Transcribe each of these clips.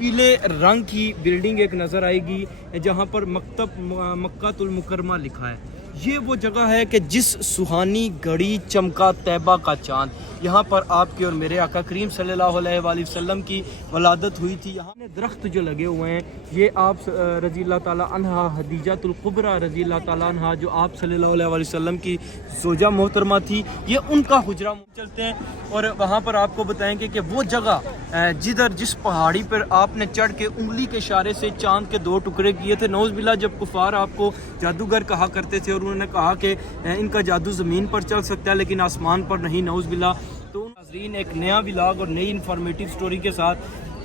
पीले रंग की बिल्डिंग एक नज़र आएगी जहाँ पर मकतब मक्कातुल मुकरमा लिखा है। ये वो जगह है कि जिस सुहानी घड़ी चमका तैबा का चाँद, यहाँ पर आपके और मेरे आका करीम सल्लल्लाहु अलैहि वसल्लम की वलादत हुई थी। यहाँ दरख्त जो लगे हुए हैं ये आप रज़ी अल्लाह ताला अन्हा हदीजातुल कुबरा रज़ी अल्लाह ताला अन्हा जो आप सल्लल्लाहु अलैहि वसल्लम की ज़ौजा मोहतरमा थी, ये उनका हुजरा। चलते हैं और वहाँ पर आपको बताएंगे कि वो जगह जिधर जिस पहाड़ी पर आपने चढ़ के उंगली के इशारे से चाँद के 2 टुकड़े किए थे। नौज़ बिल्लाह जब कुफार आपको जादूगर कहा करते थे और उन्होंने कहा कि इनका जादू ज़मीन पर चल सकता है लेकिन आसमान पर नहीं, नौज़ बिल्लाह। तो नाज़रीन एक नया व्लॉग और नई इन्फॉर्मेटिव स्टोरी के साथ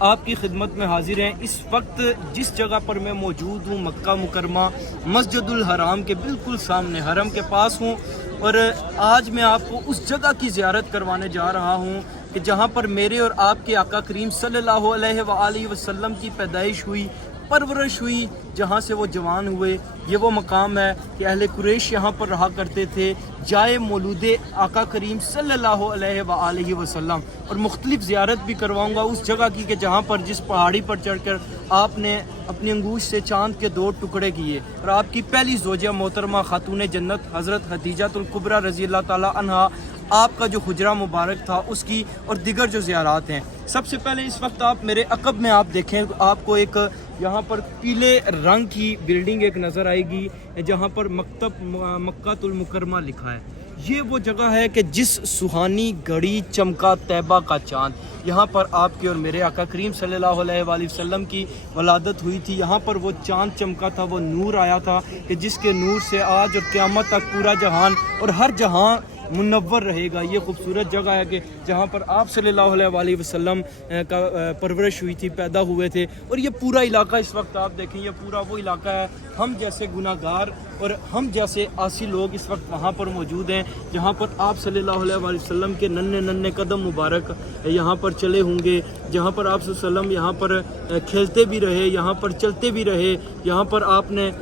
आपकी खिदमत में हाजिर हैं। इस वक्त जिस जगह पर मैं मौजूद हूँ मक्का मुकरमा मस्जिदुल हराम के बिल्कुल सामने हरम के पास हूँ और आज मैं आपको उस जगह की ज़ियारत करवाने जा रहा हूँ कि जहाँ पर मेरे और आपके आका करीम सल्लल्लाहु अलैहि वसल्लम की पैदाइश हुई, परवरिश हुई, जहाँ से वो जवान हुए। ये वो मकाम है कि अहले कुरैश यहाँ पर रहा करते थे, जाए मौलूदे आका करीम सल्लल्लाहु अलैहि वसल्लम। और मुख्तलिफ ज़ियारत भी करवाऊँगा उस जगह की कि जहाँ पर जिस पहाड़ी पर चढ़कर आपने अपनी अंगूश से चाँद के 2 टुकड़े किए और आपकी पहली ज़ौजा मोहतरमा खातून जन्नत हज़रत हदीजातुल कुबरा रज़ी अल्लाह ताला अन्हा आपका जो हुजरा मुबारक था उसकी और दिगर जो ज़ियारात हैं। सबसे पहले इस वक्त आप मेरे अकब में आप देखें, आपको एक यहाँ पर पीले रंग की बिल्डिंग एक नज़र आएगी जहाँ पर मकतब मक्कातुल मुकरमा लिखा है। ये वो जगह है कि जिस सुहानी घड़ी चमका तैबा का चाँद, यहाँ पर आपके और मेरे आका करीम सल्लल्लाहु अलैहि वसल्लम की वलादत हुई थी। यहाँ पर वो चाँद चमका था, वो नूर आया था कि जिसके नूर से आज और क़यामत तक पूरा जहान और हर जहां मुनव्वर रहेगा। ये खूबसूरत जगह है कि जहाँ पर आप सल्लल्लाहु अलैहि वसल्लम का परवरिश हुई थी, पैदा हुए थे। और ये पूरा इलाका इस वक्त आप देखें, ये पूरा वो इलाका है, हम जैसे गुनाहगार और हम जैसे आसी लोग इस वक्त वहाँ पर मौजूद हैं जहाँ पर आप सल्लल्लाहु अलैहि वसल्लम के नन्हे नन्हे कदम मुबारक यहाँ पर चले होंगे, जहाँ पर आप सल्लल्लाहु यहाँ पर खेलते भी रहे, यहाँ पर चलते भी रहे, यहाँ पर आपने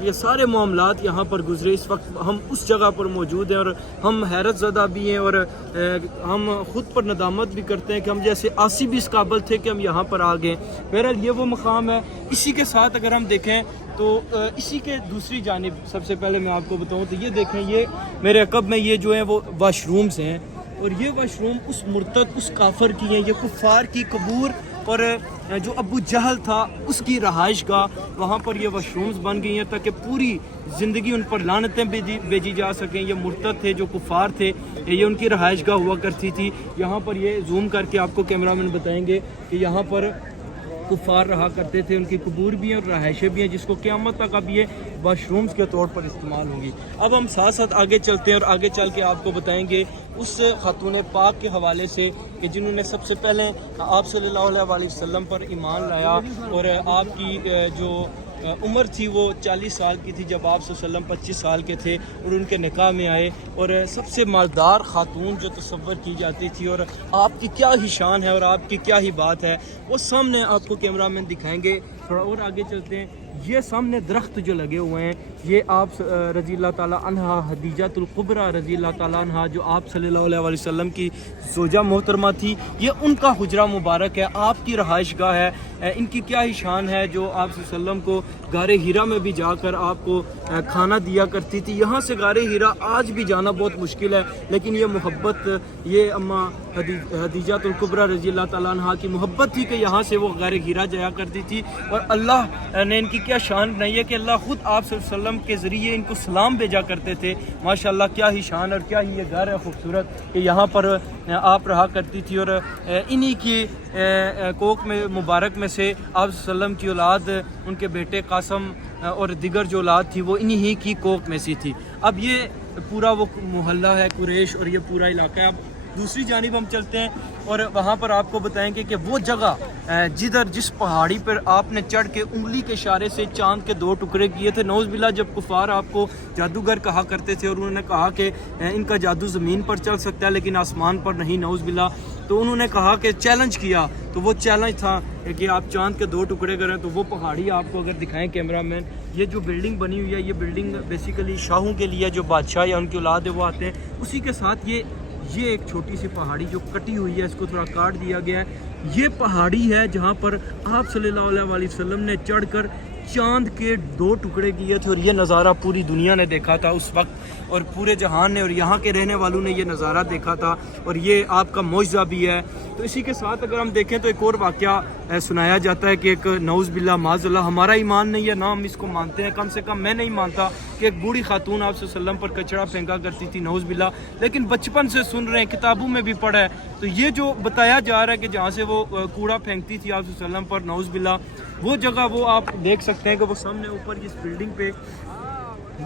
ये सारे मामलात यहाँ पर गुजरे। इस वक्त हम उस जगह पर मौजूद हैं और हम हैरत ज़दा भी हैं और हम ख़ुद पर नदामत भी करते हैं कि हम जैसे आसी भी इस काबिल थे कि हम यहाँ पर आ गए। बहरहाल ये वो मकाम है। इसी के साथ अगर हम देखें तो इसी के दूसरी जानिब सबसे पहले मैं आपको बताऊँ तो ये देखें, ये मेरे अकब में ये जो है वो वाशरूम्स हैं और ये वाशरूम उस मुर्तद उस काफर की हैं, ये कुफ़ार की कबूर और जो अबू जहल था उसकी रहाइश गाह, वहाँ पर ये वाशरूम्स बन गई हैं ताकि पूरी ज़िंदगी उन पर लानतें भेजी जा सकें। ये मुर्तद थे, जो कुफ़ार थे, ये उनकी रहाइश गाह हुआ करती थी। यहाँ पर ये जूम करके आपको कैमरामैन बताएंगे कि यहाँ पर कुफ़ार रहा करते थे, उनकी कबूर भी हैं और रहाइशें भी हैं जिसको क़यामत तक अब ये वाशरूम्स के तौर पर इस्तेमाल होंगी। अब हम साथ साथ आगे चलते हैं और आगे चल के आपको बताएंगे उस खातून पाक के हवाले से कि जिन्होंने सबसे पहले आप सल्लल्लाहु अलैहि वसल्लम पर ईमान लाया और आपकी जो उम्र थी वो 40 साल की थी जब आप सल्लल्लाहु 25 साल के थे और उनके निकाह में आए और सबसे मालदार खातून जो तसव्वुर की जाती थी और आपकी क्या ही शान है और आपकी क्या ही बात है वो सामने आपको कैमरामैन दिखाएंगे। थोड़ा और आगे चलते हैं। ये सामने दरख्त जो लगे हुए हैं ये आप रज़ी अल्लाह ताला अन्हा हदीजातुल कुबरा रज़ी अल्लाह ताला अन्हा जो आप सल्लल्लाहु अलैहि वसल्लम की ज़ौजा मोहतरमा थी, ये उनका हुजरा मुबारक है, आपकी रहाइश गाह है। इनकी क्या ही शान है जो आप सल्लम को गारे हीरा में भी जाकर आपको खाना दिया करती थी। यहाँ से गारे हीरा आज भी जाना बहुत मुश्किल है, लेकिन ये मोहब्बत, ये अम्मा हदीजातुल कुबरा रज़ी अल्लाह ताला अन्हा की मोहब्बत थी कि यहाँ से वो गारे हीरा जाया करती थी। और अल्लाह ने इनकी क्या शान बनाई है कि अल्लाह ख़ुद आप सल्लम के ज़रिए इनको सलाम भेजा करते थे। माशाअल्लाह क्या ही शान और क्या ही ये घर है खूबसूरत कि यहाँ पर आप रहा करती थी। और इन्हीं की कोख में मुबारक में से आप सल्लम की औलाद, उनके बेटे कासम और दिगर जो औलाद थी वो इन्हीं की कोख में सी थी। अब ये पूरा वो मोहल्ला है कुरैश और ये पूरा इलाका है। अब दूसरी जानिब हम चलते हैं और वहाँ पर आपको बताएंगे कि वो जगह जिधर जिस पहाड़ी पर आपने चढ़ के उंगली के इशारे से चाँद के 2 टुकड़े किए थे। नौज़ बिल्लाह जब कुफ़ार आपको जादूगर कहा करते थे और उन्होंने कहा कि इनका जादू ज़मीन पर चल सकता है लेकिन आसमान पर नहीं, नौज़ बिल्लाह। तो उन्होंने कहा कि चैलेंज किया, तो वो चैलेंज था कि आप चाँद के 2 टुकड़े करें। तो वो पहाड़ी आपको अगर दिखाएं कैमरामैन, ये जो बिल्डिंग बनी हुई है ये बिल्डिंग बेसिकली शाहों के लिए, जो बादशाह या उनकी औलाद है वो आते हैं। उसी के साथ ये एक छोटी सी पहाड़ी जो कटी हुई है, इसको थोड़ा काट दिया गया है یہ پہاڑی ہے جہاں پر آپ صلی اللہ علیہ وسلم نے چڑھ کر چاند کے 2 ٹکڑے کیے تھے، اور یہ نظارہ پوری دنیا نے دیکھا تھا اس وقت، اور پورے جہان نے اور یہاں کے رہنے والوں نے یہ نظارہ دیکھا تھا، اور یہ آپ کا معجزہ بھی ہے۔ تو اسی کے ساتھ اگر ہم دیکھیں تو ایک اور واقعہ سنایا جاتا ہے کہ ایک نعوذ باللہ معاذ اللہ، ہمارا ایمان نہیں ہے نہ ہم اس کو مانتے ہیں، کم سے کم میں نہیں مانتا کہ ایک بوڑھی خاتون آپ صلی اللہ علیہ وسلم پر کچڑا پھینکا کرتی تھی، نعوذ باللہ، لیکن بچپن سے سن رہے ہیں، کتابوں میں بھی پڑھا ہے۔ تو یہ جو بتایا جا رہا ہے کہ جہاں سے وہ کوڑا پھینکتی تھی آپ صلی اللہ علیہ وسلم پر، نعوذ باللہ، وہ جگہ وہ آپ دیکھ سکتے ہیں کہ وہ سامنے اوپر اس بلڈنگ پہ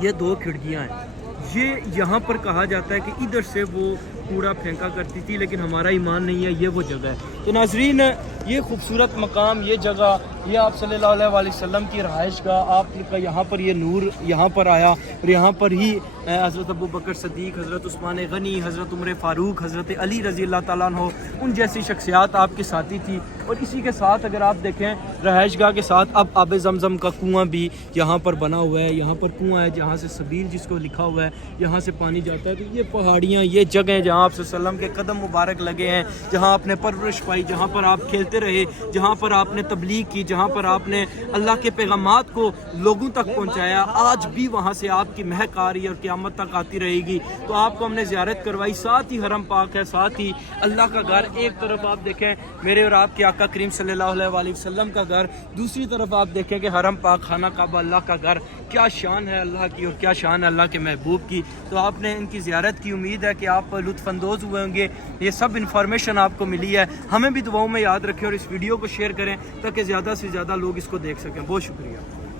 یہ 2 کھڑکیاں ہیں، یہ یہاں پر کہا جاتا ہے کہ ادھر سے وہ کوڑا پھینکا کرتی تھی، لیکن ہمارا ایمان نہیں ہے یہ وہ جگہ ہے۔ تو ناظرین، یہ خوبصورت مقام، یہ جگہ، یہ آپ صلی اللہ علیہ وسلم کی رہائش گاہ، آپ کا یہاں پر یہ نور یہاں پر آیا، اور یہاں پر ہی حضرت ابو بکر صدیق، حضرت عثمان غنی، حضرت عمر فاروق، حضرت علی رضی اللہ تعالیٰ عنہ، ان جیسی شخصیات آپ کے ساتھی تھی۔ اور اسی کے ساتھ اگر آپ دیکھیں رہائش گاہ کے ساتھ اب آب زمزم کا کنواں بھی یہاں پر بنا ہوا ہے، یہاں پر کنواں ہے جہاں سے سبیل جس کو لکھا ہوا ہے، یہاں سے پانی جاتا ہے۔ تو یہ پہاڑیاں، یہ جگہیں جہاں آپ صلی اللہ علیہ وسلم کے قدم مبارک لگے ہیں، جہاں آپ نے پرورش پائی، جہاں پر آپ کھیلتے رہے، جہاں پر آپ نے تبلیغ کی، جہاں پر آپ نے اللہ کے پیغامات کو لوگوں تک پہنچایا، آج بھی وہاں سے آپ کی مہک آ رہی ہے اور قیامت تک آتی رہے گی۔ تو آپ کو ہم نے زیارت کروائی، ساتھ ہی حرم پاک ہے، ساتھ ہی اللہ کا گھر، ایک طرف آپ دیکھیں میرے اور آپ کے آقا کریم صلی اللہ علیہ وسلم کا گھر، دوسری طرف آپ دیکھیں کہ حرم پاک خانہ کعبہ اللہ کا گھر، کیا شان ہے اللہ کی اور کیا شان ہے اللہ کے محبوب کی۔ تو آپ نے ان کی زیارت کی، امید ہے کہ آپ لطف اندوز ہوئے ہوں گے، یہ سب انفارمیشن آپ کو ملی ہے، ہمیں بھی دعاؤں میں یاد رکھیں اور اس ویڈیو کو شیئر کریں تاکہ زیادہ سے زیادہ لوگ اس کو دیکھ سکیں۔ بہت شکریہ۔